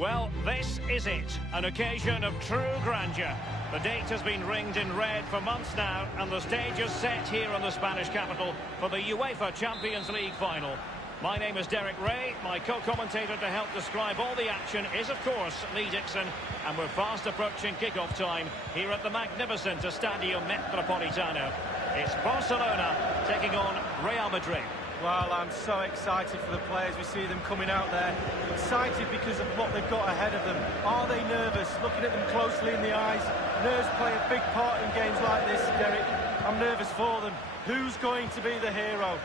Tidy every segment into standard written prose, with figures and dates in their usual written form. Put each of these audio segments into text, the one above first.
Well, this is it, an occasion of true grandeur. The date has been ringed in red for months now, and the stage is set here in the Spanish capital for the UEFA Champions League final. My name is Derek Ray. My co-commentator to help describe all the action is, of course, Lee Dixon. And we're fast approaching kick-off time here at the magnificent Estadio Metropolitano. It's Barcelona taking on Real Madrid. Well, I'm so excited for the players. We see them coming out there. Excited because of what they've got ahead of them. Are they nervous? Looking at them closely in the eyes. Nerves play a big part in games like this, Derek. I'm nervous for them. Who's going to be the hero?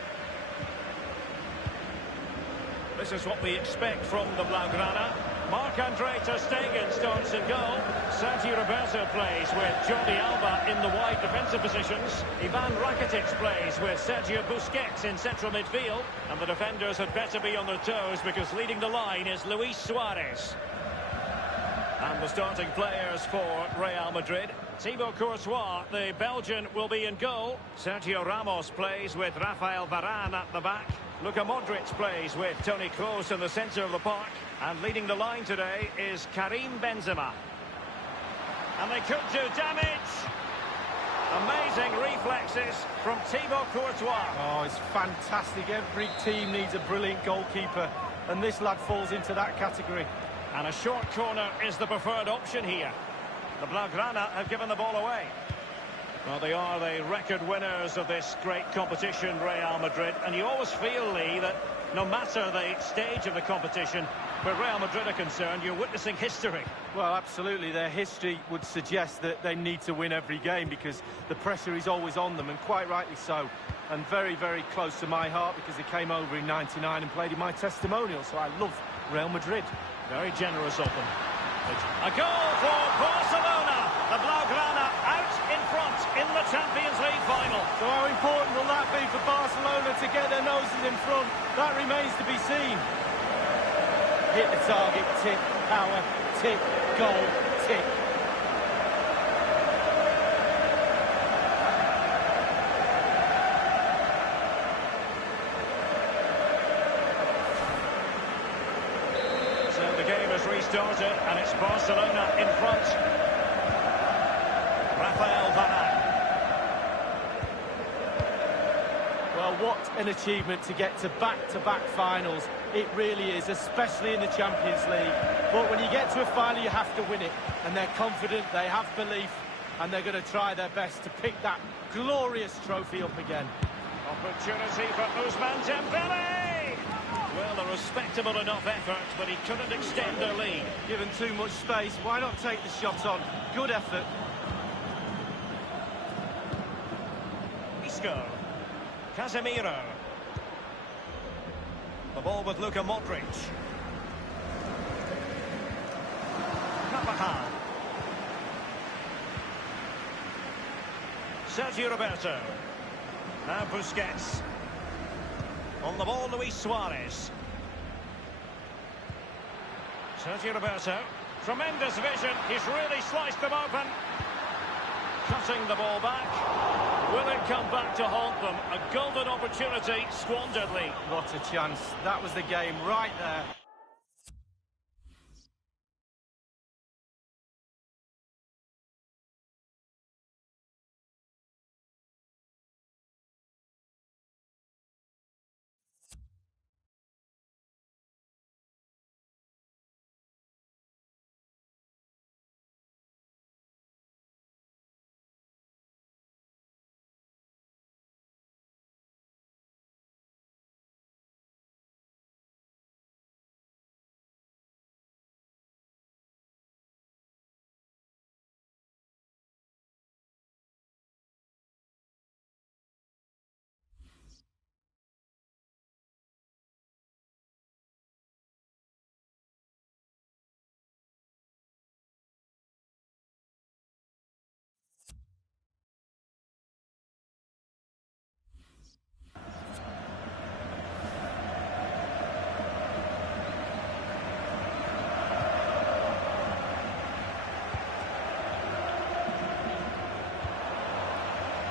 This is what we expect from the Blaugrana. Marc-Andre ter Stegen starts in goal. Sergio Roberto plays with Jordi Alba in the wide defensive positions. Ivan Rakitic plays with Sergio Busquets in central midfield. And the defenders had better be on their toes because leading the line is Luis Suarez. And the starting players for Real Madrid. Thibaut Courtois, the Belgian, will be in goal. Sergio Ramos plays with Rafael Varane at the back. Luka Modric plays with Toni Kroos in the centre of the park. And leading the line today is Karim Benzema. And they could do damage. Amazing reflexes from Thibaut Courtois. Oh, it's fantastic. Every team needs a brilliant goalkeeper, and this lad falls into that category. And a short corner is the preferred option here. The Blaugrana have given the ball away. Well, they are the record winners of this great competition, Real Madrid. And you always feel, Lee, that no matter the stage of the competition, where Real Madrid are concerned, you're witnessing history. Well, absolutely. Their history would suggest that they need to win every game because the pressure is always on them, and quite rightly so. And very, very close to my heart because they came over in '99 and played in my testimonial, so I love Real Madrid. Very generous of them. A goal for Barcelona. The Blaugrana out in front in the Champions League final. So how important will that be for Barcelona to get their noses in front? That remains to be seen. Hit the target, tip, power, tip, goal, tip. So the game has restarted and it's Barcelona in front. Rafael Varane. Well, what an achievement to get to back-to-back finals. It really is, especially in the Champions League. But when you get to a final, you have to win it. And they're confident, they have belief, and they're going to try their best to pick that glorious trophy up again. Opportunity for Ousmane Dembele! Well, a respectable enough effort, but he couldn't extend their lead. Given too much space, why not take the shot on? Good effort. Isco. Casemiro. The ball with Luka Modric. Carvajal. Sergio Roberto. Now Busquets. On the ball, Luis Suarez. Sergio Roberto. Tremendous vision. He's really sliced them open. Cutting the ball back. Will it come back to haunt them? A golden opportunity squandered, Lee. What a chance. That was the game right there.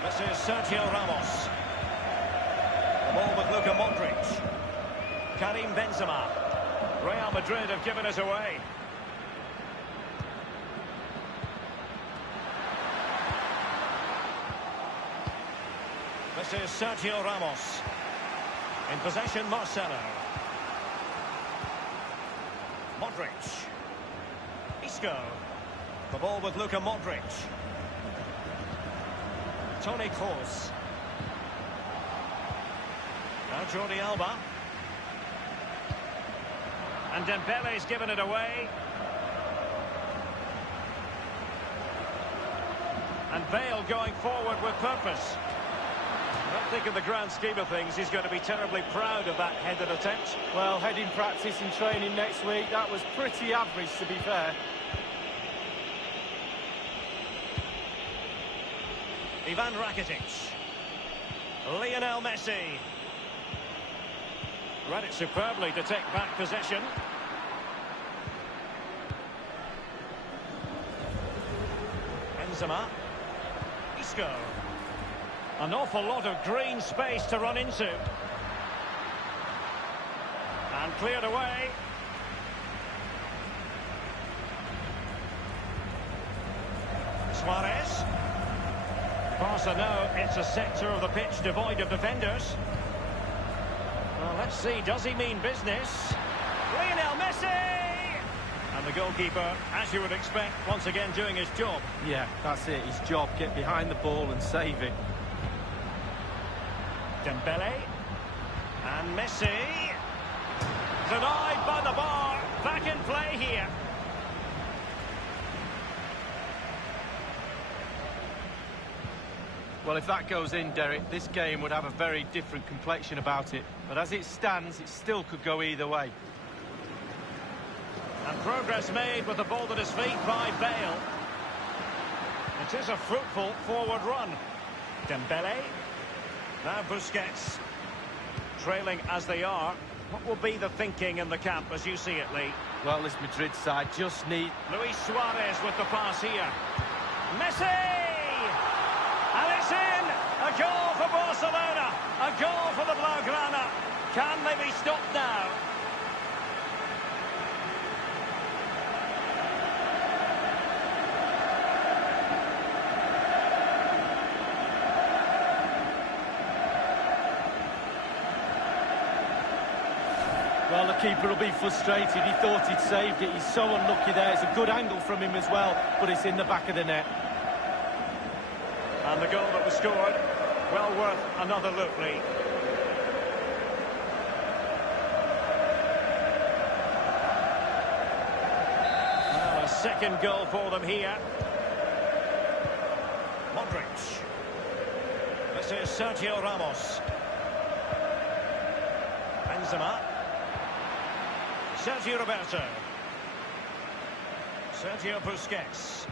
This is Sergio Ramos. The ball with Luka Modric. Karim Benzema. Real Madrid have given it away. This is Sergio Ramos. In possession, Marcelo. Modric. Isco. The ball with Luka Modric. Toni Kroos. Now Jordi Alba. And Dembele's given it away. And Bale going forward with purpose. I don't think in the grand scheme of things he's going to be terribly proud of that headed attempt. Well, heading practice and training next week, that was pretty average, to be fair. Ivan Rakitic. Lionel Messi. Read it superbly to take back possession. Benzema. Isco. An awful lot of green space to run into. And cleared away. Suarez. Barca know it's a sector of the pitch devoid of defenders. Well, let's see, does he mean business? Lionel Messi! And the goalkeeper, as you would expect, once again doing his job. Yeah, that's it, his job. Get behind the ball and save it. Dembele. And Messi. Denied by the bar. Back in play here. Well, if that goes in, Derek, this game would have a very different complexion about it. But as it stands, it still could go either way. And progress made with the ball at his feet by Bale. It is a fruitful forward run. Dembele. Now Busquets. Trailing as they are. What will be the thinking in the camp as you see it, Lee? Well, this Madrid side just need... Luis Suarez with the pass here. Messi! And it's in! A goal for Barcelona! A goal for the Blaugrana! Can they be stopped now? Well, the keeper will be frustrated. He thought he'd saved it. He's so unlucky there. It's a good angle from him as well, but it's in the back of the net. And the goal that was scored, well worth another look, Lee. Well, a second goal for them here. Modric. This is Sergio Ramos. Benzema. Sergio Roberto. Sergio Busquets.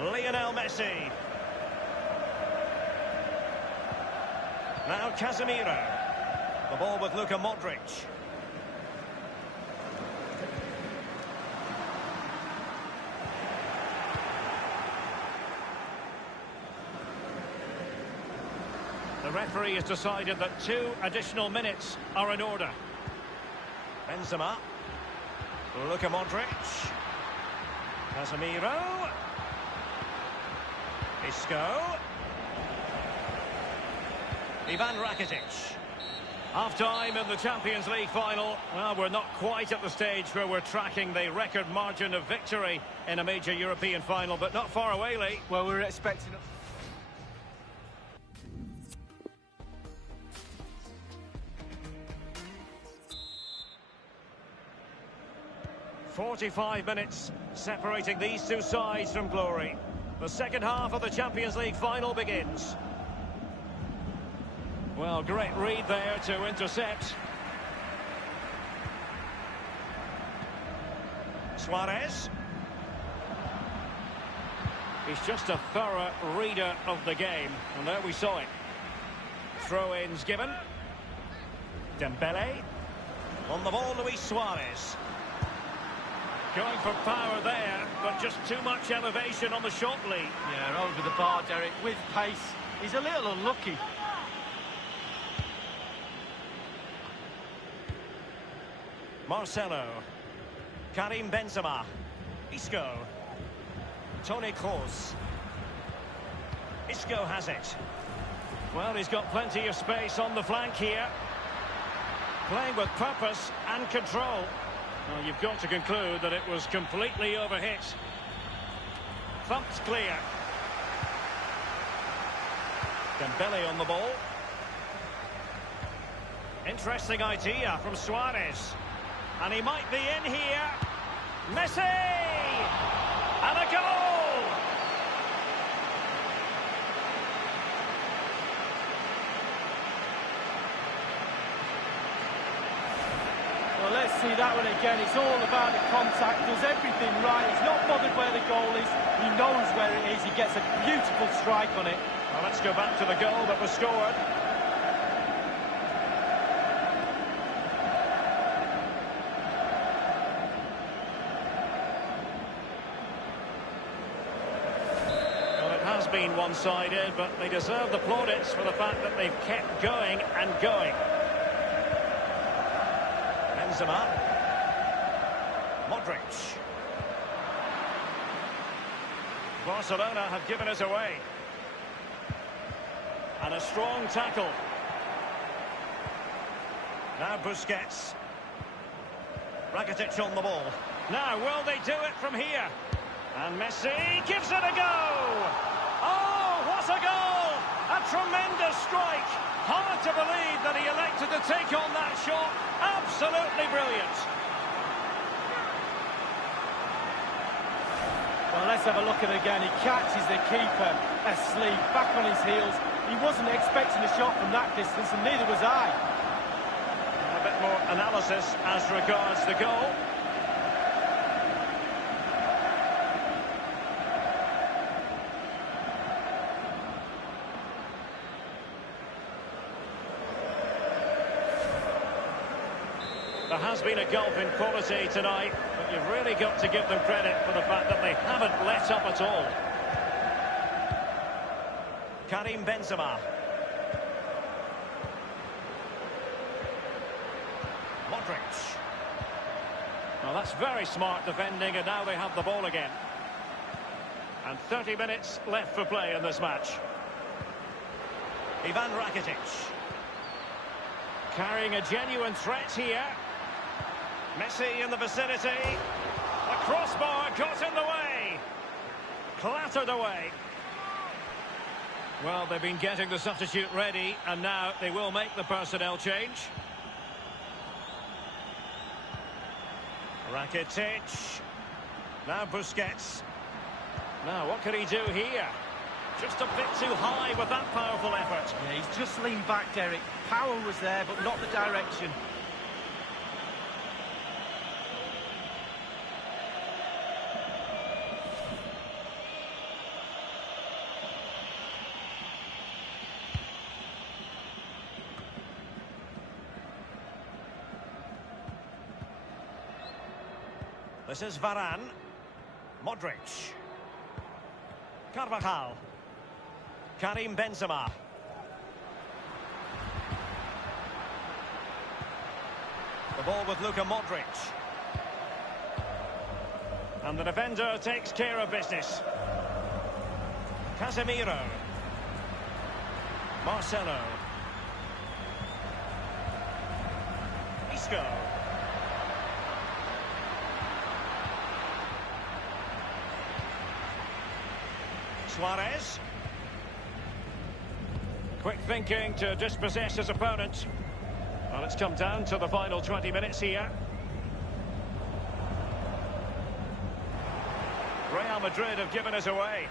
Lionel Messi. Now Casemiro. The ball with Luka Modric. The referee has decided that 2 additional minutes are in order. Benzema. Luka Modric. Casemiro. Isco. Ivan Rakitic. Half-time in the Champions League final. Well, we're not quite at the stage where we're tracking the record margin of victory in a major European final, but not far away, Lee. Well, we're expecting... 45 minutes separating these two sides from glory. The second half of the Champions League final begins. Well, great read there to intercept. Suarez. He's just a thorough reader of the game. And there we saw it. Throw-ins given. Dembele. On the ball, Luis Suarez. Going for power there, but just too much elevation on the shot, Lee. Yeah, over the bar, Derek, with pace. He's a little unlucky. Marcelo. Karim Benzema. Isco. Toni Kroos. Isco has it. Well, he's got plenty of space on the flank here. Playing with purpose and control. Well, you've got to conclude that it was completely overhit. Thumped clear. Dembele on the ball. Interesting idea from Suarez. And he might be in here. Messi! And a goal! Well, let's see that one again. It's all about the contact. Does everything right. He's not bothered where the goal is. He knows where it is. He gets a beautiful strike on it. Well, let's go back to the goal that was scored. Been one-sided, but they deserve the plaudits for the fact that they've kept going and going. Benzema. Modric. Barcelona have given us away. And a strong tackle. Now Busquets. Rakitic on the ball. Now, will they do it from here? And Messi gives it a go! Oh, what a goal! A tremendous strike. Hard to believe that he elected to take on that shot. Absolutely brilliant. Well, let's have a look at it again. He catches the keeper asleep, back on his heels. He wasn't expecting a shot from that distance, and neither was I. A bit more analysis as regards the goal. There has been a gulf in quality tonight, but you've really got to give them credit for the fact that they haven't let up at all. Karim Benzema. Modric. Well, that's very smart defending, and now they have the ball again. And 30 minutes left for play in this match. Ivan Rakitic. Carrying a genuine threat here. Messi in the vicinity. The crossbar got in the way. Clattered away. Well, they've been getting the substitute ready, and now they will make the personnel change. Rakitic. Now Busquets. Now, what can he do here? Just a bit too high with that powerful effort. Yeah, he's just leaned back, Derek. Power was there, but not the direction. This is Varane. Modric. Carvajal. Karim Benzema. The ball with Luka Modric. And the defender takes care of business. Casemiro. Marcelo. Isco. Suarez. Quick thinking to dispossess his opponent. Well, it's come down to the final 20 minutes here. Real Madrid have given us away.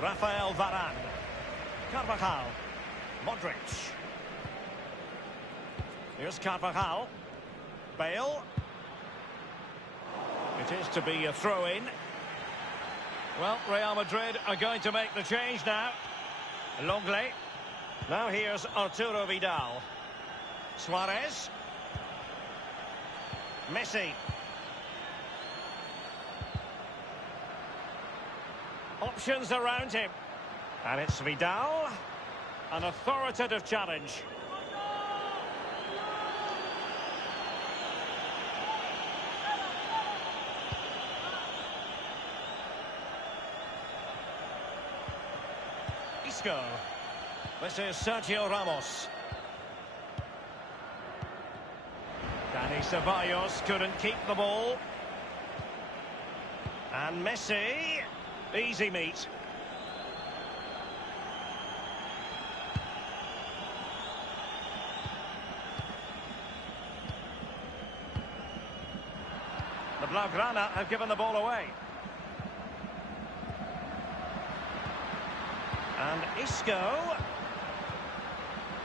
Rafael Varane. Carvajal. Modric. Here's Carvajal. Bale. It is to be a throw-in. Well, Real Madrid are going to make the change now. Longley. Now here's Arturo Vidal. Suarez. Messi. Options around him. And it's Vidal. An authoritative challenge. Isco. This is Sergio Ramos. Dani Ceballos couldn't keep the ball. And Messi. Easy meet. The Blaugrana have given the ball away. And Isco.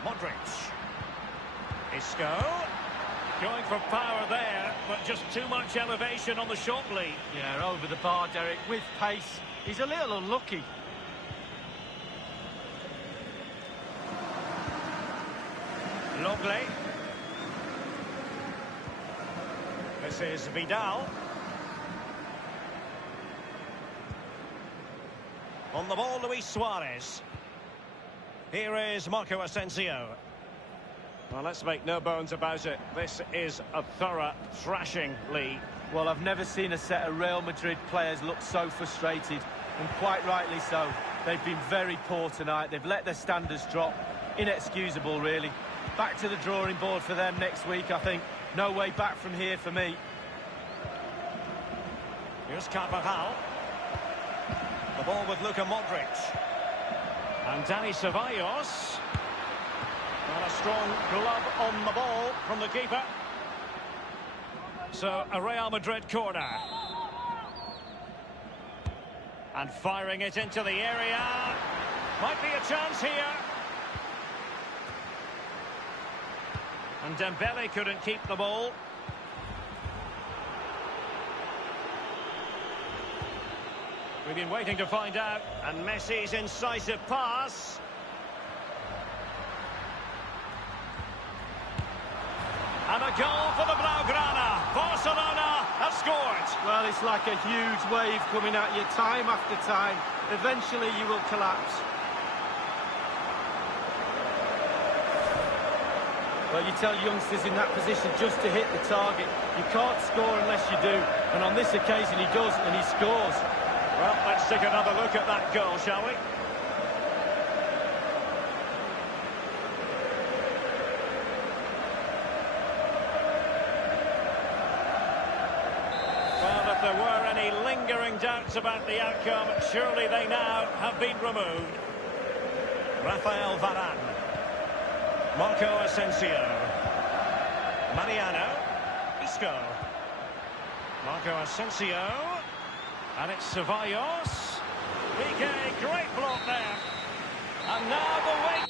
Modric. Isco. Going for power there, but just too much elevation on the shot lead. Yeah, over the bar, Derek, with pace. He's a little unlucky. Lovely. This is Vidal. On the ball, Luis Suarez. Here is Marco Asensio. Well, let's make no bones about it. This is a thorough thrashing, Lee. Well, I've never seen a set of Real Madrid players look so frustrated, and quite rightly so. They've been very poor tonight. They've let their standards drop. Inexcusable, really. Back to the drawing board for them next week, I think. No way back from here for me. Here's Carvajal. The ball with Luka Modric. And Dani Ceballos. And a strong glove on the ball from the keeper. So, a Real Madrid corner. And firing it into the area. Might be a chance here. And Dembele couldn't keep the ball. We've been waiting to find out. And Messi's incisive pass. And a goal for the Blaugrana. Barcelona have scored. Well, it's like a huge wave coming at you time after time. Eventually you will collapse. Well, you tell youngsters in that position just to hit the target. You can't score unless you do. And on this occasion he does, and he scores. Well, let's take another look at that goal, shall we? Well, if there were any lingering doubts about the outcome, surely they now have been removed. Rafael Varane. Marco Asensio. Mariano. Isco. Marco Asensio. And it's Ceballos. PK, great block there. And now the wait.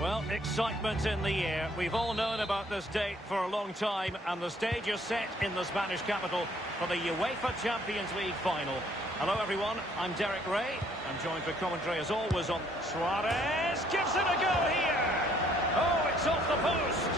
Well, excitement in the air. We've all known about this date for a long time, and the stage is set in the Spanish capital for the UEFA Champions League final. Hello, everyone. I'm Derek Ray. I'm joined for commentary, as always, on Suarez. Gives it a go here. Oh, it's off the post.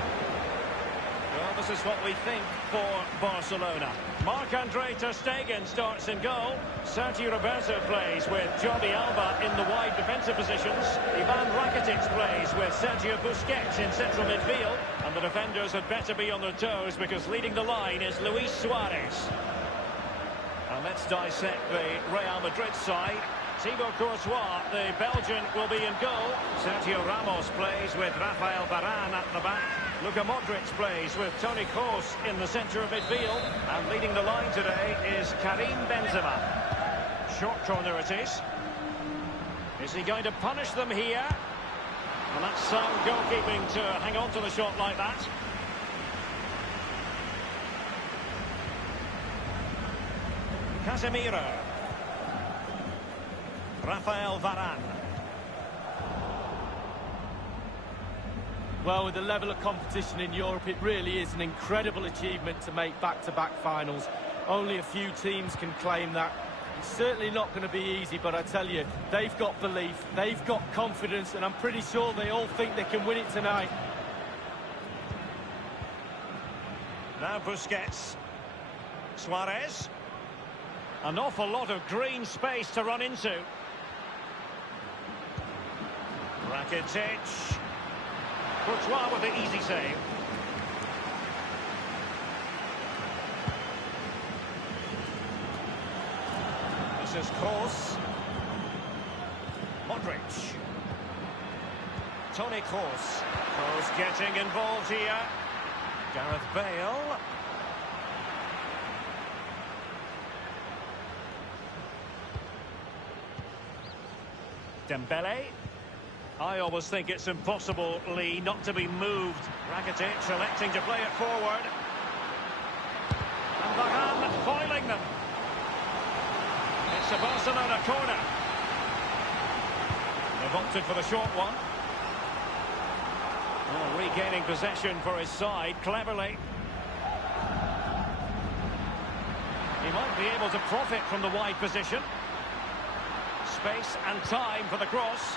Well, this is what we think for Barcelona. Marc-Andre ter Stegen starts in goal. Sergio Roberto plays with Jordi Alba in the wide defensive positions. Ivan Rakitic plays with Sergio Busquets in central midfield. And the defenders had better be on their toes because leading the line is Luis Suarez. And let's dissect the Real Madrid side. Thibaut Courtois, the Belgian, will be in goal. Sergio Ramos plays with Rafael Varane at the back. Luka Modric plays with Toni Kroos in the centre of midfield. And leading the line today is Karim Benzema. Short corner it is. Is he going to punish them here? And that's sound goalkeeping to hang on to the shot like that. Casemiro. Rafael Varane. Well, with the level of competition in Europe, it really is an incredible achievement to make back-to-back finals. Only a few teams can claim that. It's certainly not going to be easy, but I tell you, they've got belief, they've got confidence, and I'm pretty sure they all think they can win it tonight. Now Busquets. Suarez. An awful lot of green space to run into. Rakitic. Courtois with the easy save. is Kroos. Modric. Toni Kroos. Kroos getting involved here. Gareth Bale. Dembele. I always think it's impossible, Lee, not to be moved. Rakitic electing to play it forward. And Varane foiling them. It's a Barcelona corner. They've opted for the short one. Oh, regaining possession for his side cleverly. He might be able to profit from the wide position. Space and time for the cross.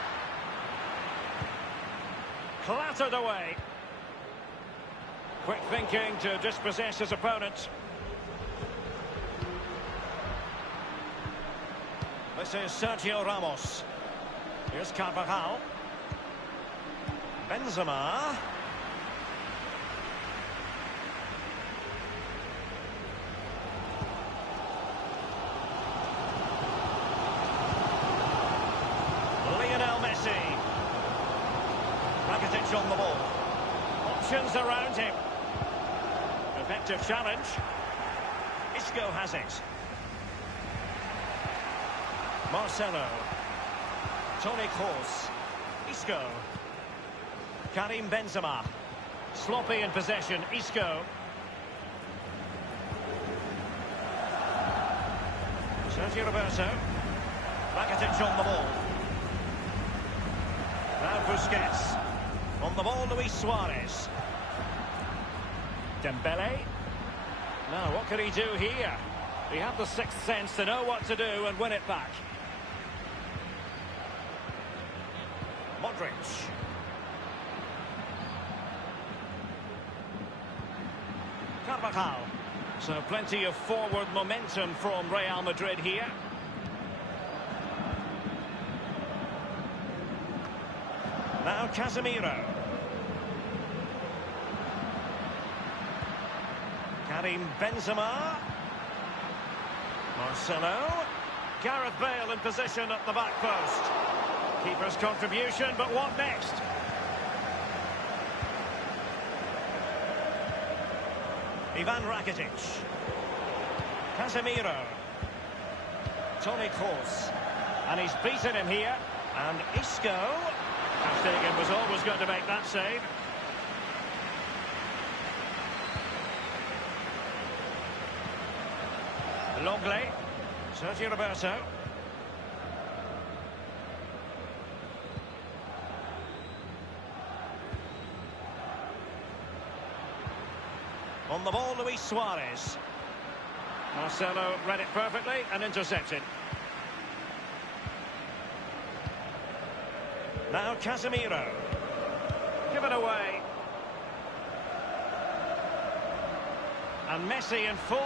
Clattered away. Quick thinking to dispossess his opponent. This is Sergio Ramos. Here's Carvajal. Benzema. Lionel Messi. Rakitic on the ball. Options around him. Effective challenge. Isco has it. Marcelo. Toni Kroos. Isco. Karim Benzema. Sloppy in possession. Isco. Sergio Roberto. Rakitic on the ball. Now Busquets. On the ball, Luis Suarez. Dembele. Now, what can he do here? He had the sixth sense to know what to do and win it back. Modric. Carvajal. So plenty of forward momentum from Real Madrid here. Now Casemiro. Karim Benzema. Marcelo. Gareth Bale in position at the back post. Keeper's contribution, but what next? Ivan Rakitic. Casemiro. Toni Kroos. And he's beaten him here. And Isco. Ter Stegen was always going to make that save. Longley. Sergio Roberto. On the ball, Luis Suarez. Marcelo read it perfectly and intercepted. Now Casemiro. Given away. And Messi in full...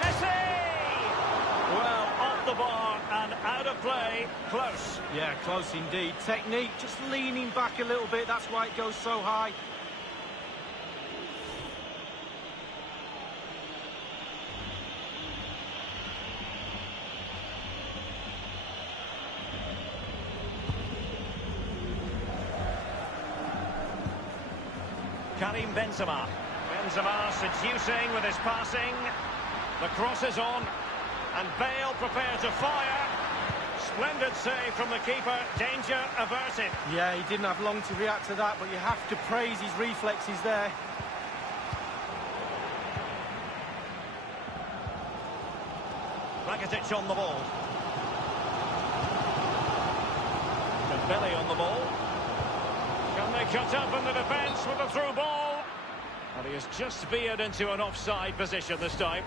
Messi! Well, off the bar and out of play. Close. Yeah, close indeed. Technique, just leaning back a little bit. That's why it goes so high. Karim Benzema. Benzema seducing with his passing. The cross is on. And Bale prepared to fire. Splendid save from the keeper. Danger averted. Yeah, he didn't have long to react to that, but you have to praise his reflexes there. Rakitic on the ball. Dembele on the ball. Can they cut up in the defence with a through ball? And he has just veered into an offside position this time.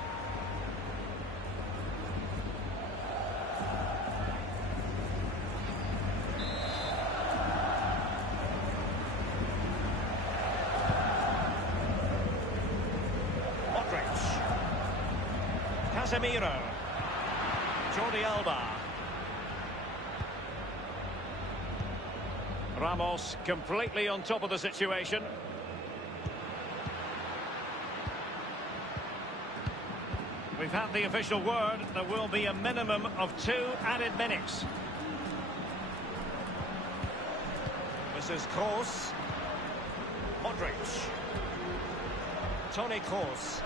Modric. Casemiro. Jordi Alba. Ramos completely on top of the situation. We've had the official word. There will be a minimum of 2 added minutes. This is Kroos. Modric. Toni Kroos.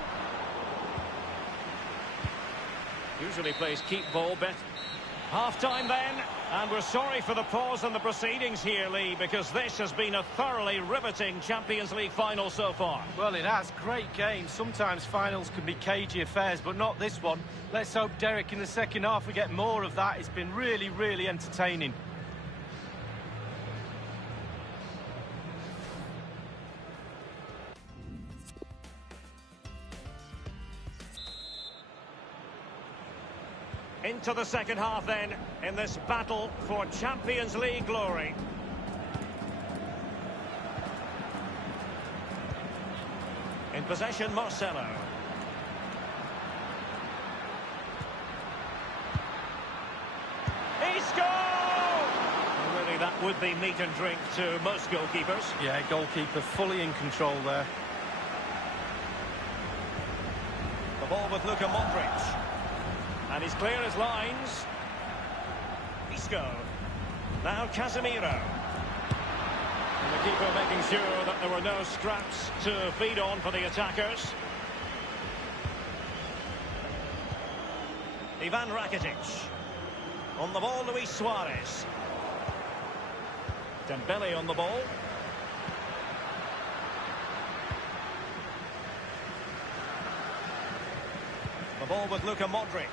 Usually plays keep ball bet. Half-time then, and we're sorry for the pause in the proceedings here, Lee, because this has been a thoroughly riveting Champions League final so far. Well, it has. Great game. Sometimes finals can be cagey affairs, but not this one. Let's hope, Derek, in the second half we get more of that. It's been really, really entertaining. Into the second half then, in this battle for Champions League glory. In possession, Marcelo. He scored! Well, really, that would be meat and drink to most goalkeepers. Yeah, goalkeeper fully in control there. The ball with Luka Modric. And he's clear as lines. Isco. Now Casemiro. And the keeper making sure that there were no scraps to feed on for the attackers. Ivan Rakitic. On the ball, Luis Suarez. Dembele on the ball. The ball with Luka Modric.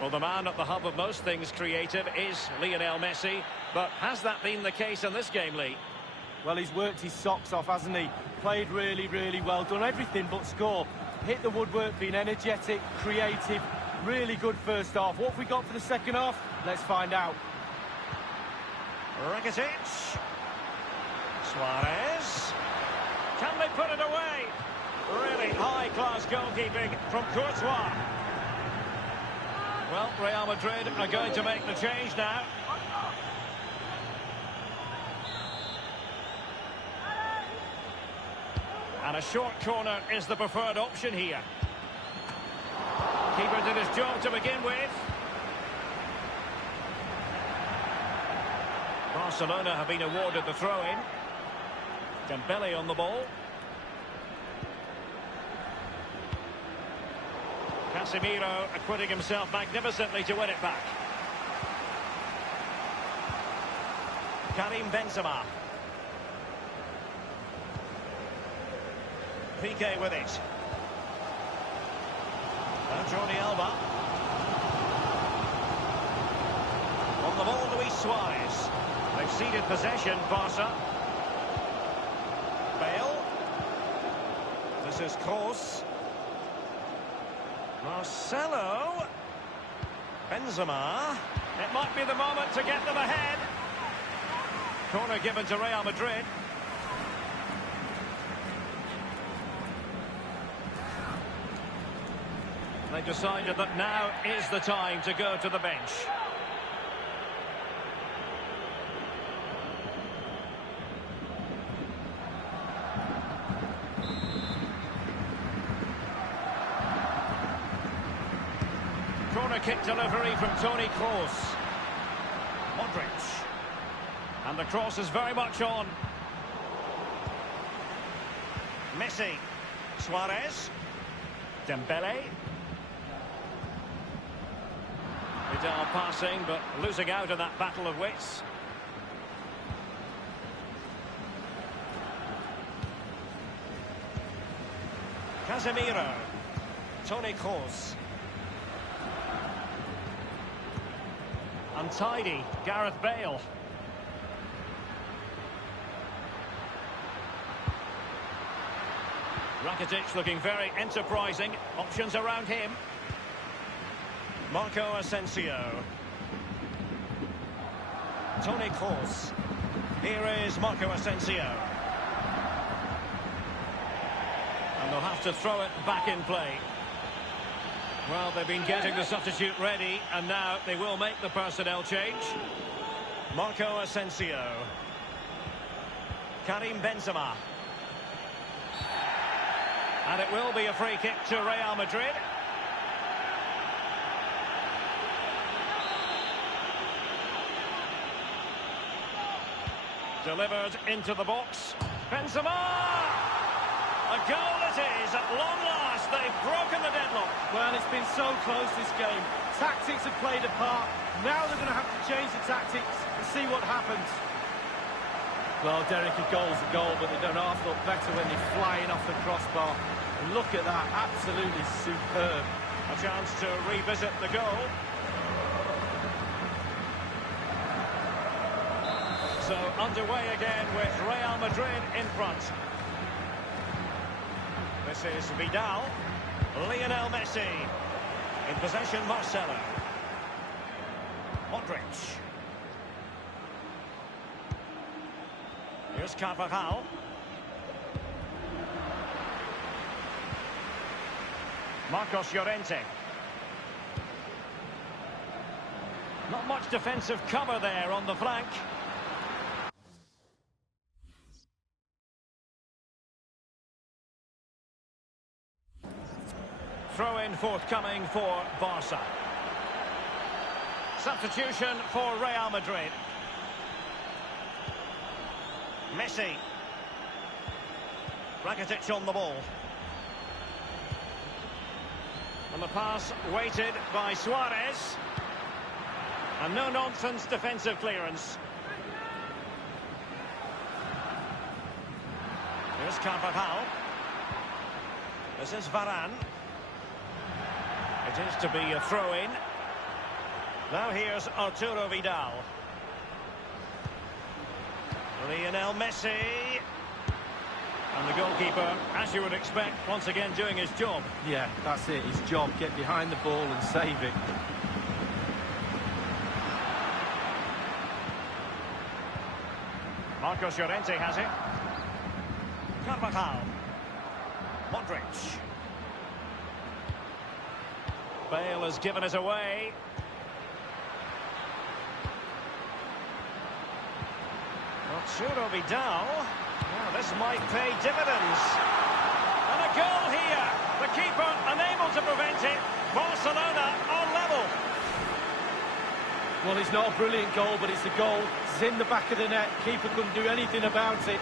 Well, the man at the hub of most things creative is Lionel Messi, but has that been the case in this game, Lee? Well, he's worked his socks off, hasn't he? Played really, really well, done everything but score. Hit the woodwork, been energetic, creative, really good first half. What have we got for the second half? Let's find out. Rakitic. Suarez. Can they put it away? Really high-class goalkeeping from Courtois. Well, Real Madrid are going to make the change now. And a short corner is the preferred option here. Keeper did his job to begin with. Barcelona have been awarded the throw-in. Dembele on the ball. Casemiro acquitting himself magnificently to win it back. Karim Benzema. Piqué with it. Now Jordi Alba. On the ball, Luis Suarez. They've ceded possession, Barca. Bale. This is Kroos. Marcelo. Benzema. It might be the moment to get them ahead. Corner given to Real Madrid. They decided that now is the time to go to the bench. Corner kick delivery from Toni Kroos. Modric. And the cross is very much on. Messi. Suarez. Dembele. Vidal passing, but losing out in that battle of wits. Casemiro. Toni Kroos. Untidy, Gareth Bale. Rakitic looking very enterprising. Options around him. Marco Asensio. Toni Kroos. Here is Marco Asensio. And they'll have to throw it back in play. Well, they've been getting the substitute ready, and now they will make the personnel change. Marco Asensio. And it will be a free kick to Real Madrid. Delivered into the box. Benzema! A goal it is at long last. They've broken the deadlock. Well, it's been so close this game. Tactics have played a part. Now they're going to have to change the tactics and see what happens. Well, Derek, a goal's a goal, but they don't half look better when they're flying off the crossbar. And look at that, absolutely superb. A chance to revisit the goal. So underway again with Real Madrid in front. This is Vidal. Lionel Messi. In possession, Marcelo. Modric. Here's Carvajal. Marcos Llorente. Not much defensive cover there on the flank. Throw-in forthcoming for Barca. Substitution for Real Madrid. Messi. Rakitic on the ball. And the pass weighted by Suarez. And no-nonsense defensive clearance. Here's Carvajal. This is Varane. It is to be a throw-in. Now here's Arturo Vidal. Lionel Messi. And the goalkeeper, as you would expect, once again doing his job. Yeah, that's it, his job. Get behind the ball and save it. Marcos Llorente has it. Carvajal. Modric. Bale has given us away. Arturo Vidal. Well, this might pay dividends. And a goal here. The keeper unable to prevent it. Barcelona on level. Well, it's not a brilliant goal, but it's a goal. It's in the back of the net. Keeper couldn't do anything about it.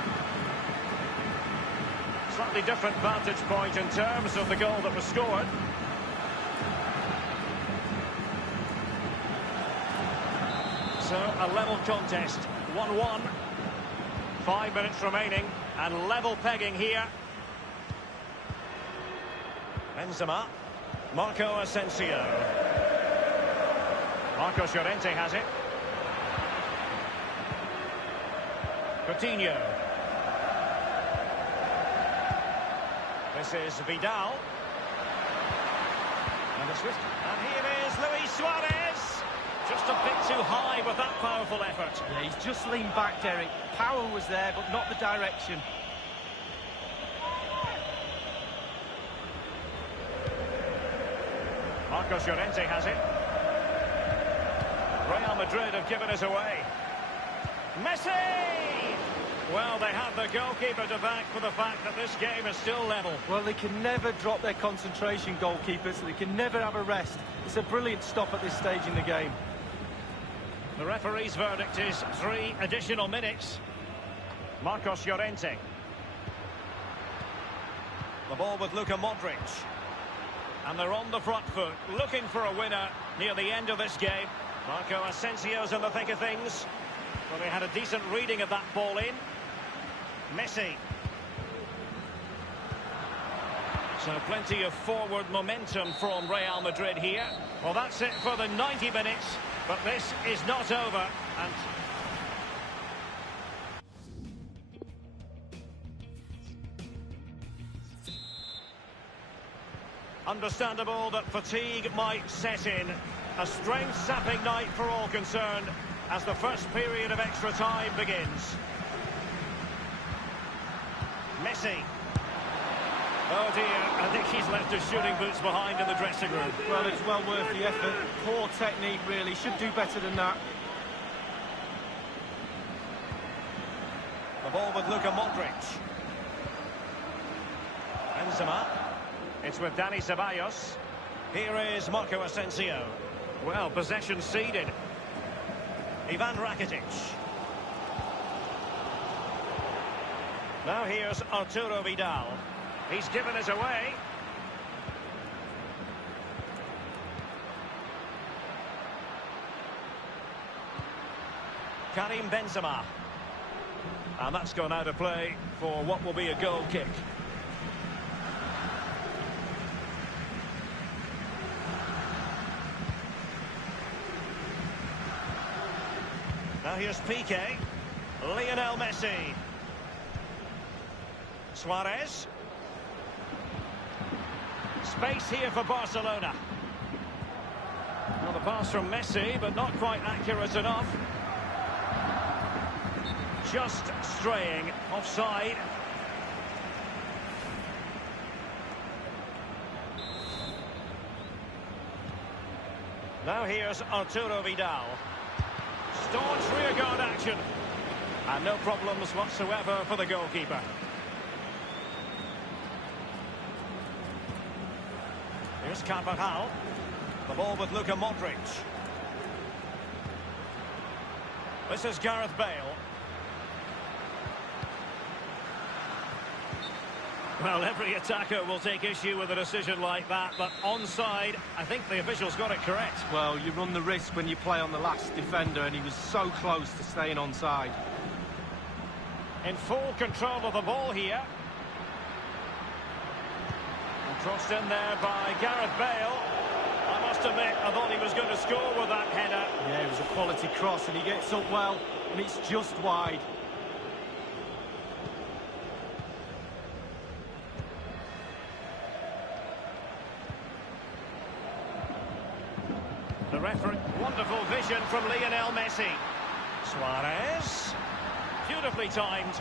Slightly different vantage point in terms of the goal that was scored. So, a level contest, 1-1. 5 minutes remaining, and level pegging here. Benzema. Marco Asensio. Marcos Llorente has it. Coutinho. This is Vidal. And a swift. And here is Luis Suarez. Just a bit too high with that powerful effort. Yeah, he's just leaned back, Derek. Power was there, but not the direction. Marcos Llorente has it. Real Madrid have given us away. Messi! Well, they have the goalkeeper to thank for the fact that this game is still level. Well, they can never drop their concentration, goalkeepers. They can never have a rest. It's a brilliant stop at this stage in the game. The referee's verdict is 3 additional minutes. Marcos Llorente. The ball with Luka Modric. And they're on the front foot, looking for a winner near the end of this game. Marco Asensio's in the thick of things. Well, they had a decent reading of that ball in. Messi. So plenty of forward momentum from Real Madrid here. Well, that's it for the 90 minutes, but this is not over. And understandable that fatigue might set in. A strength-sapping night for all concerned as the first period of extra time begins. Messi. Oh dear, I think he's left his shooting boots behind in the dressing room. Well, it's well worth the effort. Poor technique, really. Should do better than that. The ball with Luka Modric. Benzema. It's with Dani Ceballos. Here is Marco Asensio. Well, possession ceded. Ivan Rakitic. Now here's Arturo Vidal. He's given it away. Karim Benzema. And that's gone out of play for what will be a goal kick. Now here's Piqué. Lionel Messi. Suarez. Space here for Barcelona. Well, the pass from Messi, but not quite accurate enough. Just straying offside. Now here's Arturo Vidal. Staunch rearguard action. And no problems whatsoever for the goalkeeper. Here's Carvajal. The ball with Luka Modric. This is Gareth Bale. Well, every attacker will take issue with a decision like that, but onside, I think the officials got it correct. Well, you run the risk when you play on the last defender, and he was so close to staying onside. In full control of the ball here. And crossed in there by Gareth Bale. I must admit, I thought he was going to score with that header. Yeah, it was a quality cross, and he gets up well, and it's just wide. The referee, wonderful vision from Lionel Messi. Suarez, beautifully timed.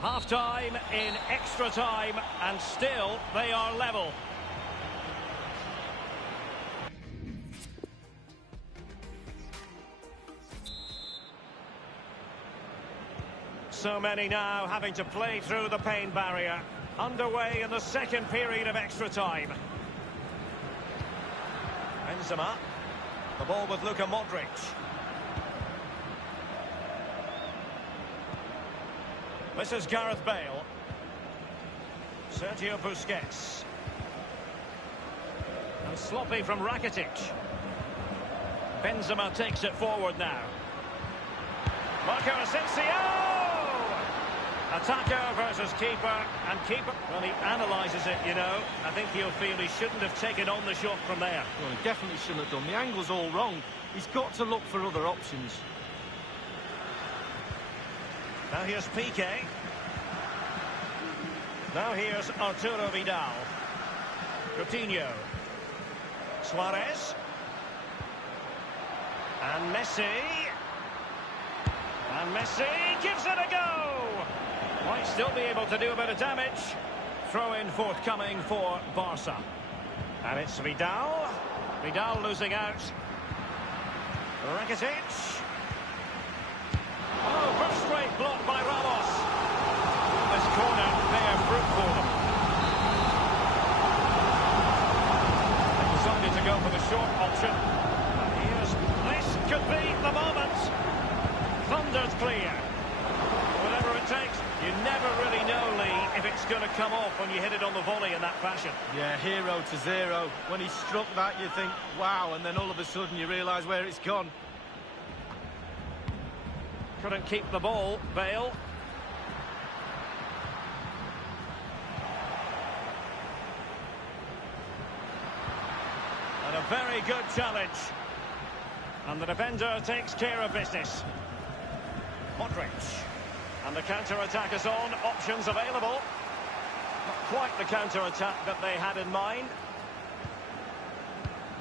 Half-time in extra time, and still they are level. So many now having to play through the pain barrier. Underway in the second period of extra time. Benzema. The ball with Luka Modric. This is Gareth Bale. Sergio Busquets. And sloppy from Rakitic. Benzema takes it forward now. Marco Asensio! Attacker versus keeper, and keeper, well, he analyses it, you know. I think he'll feel he shouldn't have taken on the shot from there. Well, he definitely shouldn't have done. The angle's all wrong. He's got to look for other options. Now here's Piqué. Now here's Arturo Vidal. Coutinho. Suarez. And Messi. And Messi gives it a go! Might still be able to do a bit of damage. Throw-in forthcoming for Barca. And it's Vidal. Vidal losing out. Rakitic. Oh, first rate block by Ramos. This corner, bear fruit for them. They decided to go for the short option. And here's, this could be the moment. Thunder's clear. Whatever it takes, you never really know, Lee, if it's going to come off when you hit it on the volley in that fashion. Yeah, 0-0. When he struck that, you think, wow, and then all of a sudden you realise where it's gone. Couldn't keep the ball, Bale. And a very good challenge. And the defender takes care of business. Modric. And the counter-attack is on. Options available. Not quite the counter-attack that they had in mind.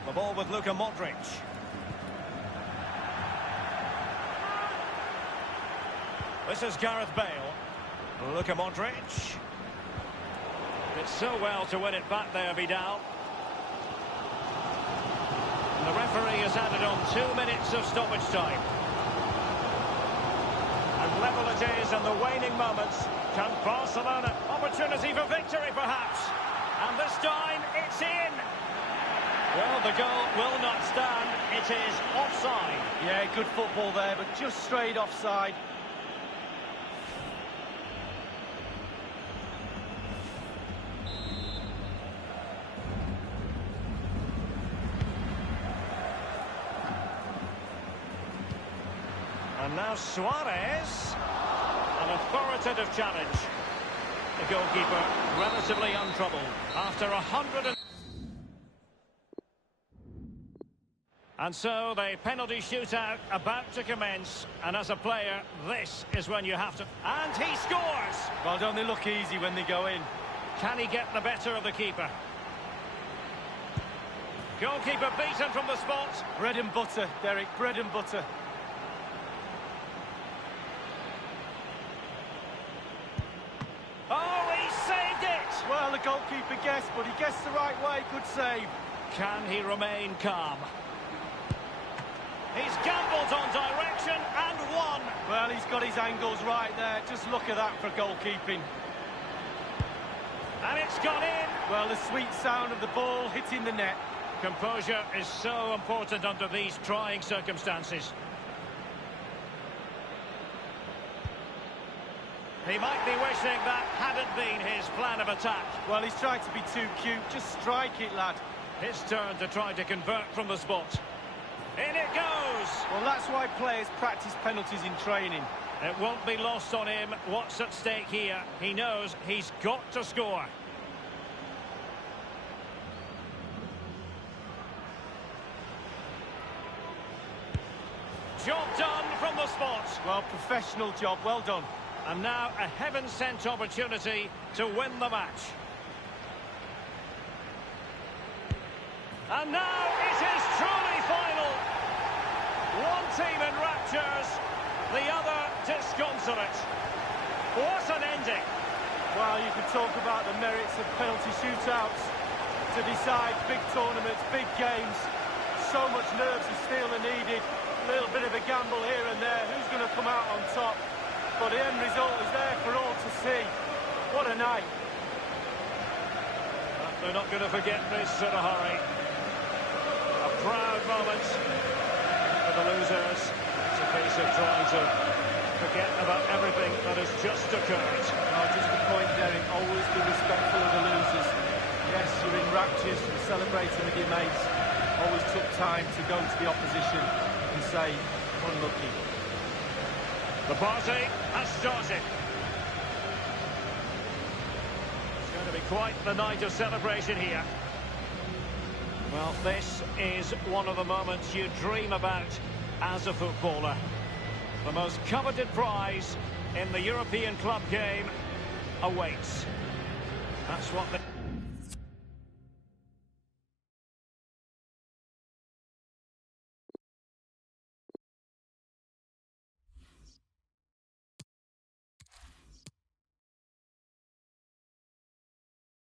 The ball with Luka Modric. This is Gareth Bale. Luka Modric. It's so well to win it back there, Vidal. And the referee has added on 2 minutes of stoppage time. And level it is in the waning moments. Can Barcelona... Opportunity for victory, perhaps. And this time, it's in. Well, the goal will not stand. It is offside. Yeah, good football there, but just straight offside. And now Suarez. An authoritative challenge. The goalkeeper relatively untroubled after 100 and so the penalty shootout about to commence, and as a player this is when you have to, and he scores. Well, don't they look easy when they go in? Can he get the better of the keeper? Goalkeeper beaten from the spot. Bread and butter, Derek, bread and butter. Oh, he saved it! Well, the goalkeeper guessed, but he guessed the right way. Good save. Can he remain calm? He's gambled on direction and won. Well, he's got his angles right there. Just look at that for goalkeeping. And it's gone in. Well, the sweet sound of the ball hitting the net. Composure is so important under these trying circumstances. He might be wishing that hadn't been his plan of attack. Well, he's trying to be too cute. Just strike it, lad. His turn to try to convert from the spot. In it goes! Well, that's why players practice penalties in training. It won't be lost on him what's at stake here. He knows he's got to score. Job done from the spot. Well, professional job, well done. And now a heaven-sent opportunity to win the match. And now it is truly final. One team in raptures, the other disconsolate. What an ending. Well, you could talk about the merits of penalty shootouts to decide big tournaments, big games. So much nerves of steel are needed. A little bit of a gamble here and there. Who's going to come out on top? But the end result is there for all to see. What a night. They're not going to forget this in a hurry. A proud moment for the losers. It's a case of trying to forget about everything that has just occurred. Oh, just the point, Derek, always be respectful of the losers. Yes, you're in raptures, you're celebrating with your mates. Always took time to go to the opposition and say, unlucky. The party has started. It's going to be quite the night of celebration here. Well, this is one of the moments you dream about as a footballer. The most coveted prize in the European club game awaits. That's what the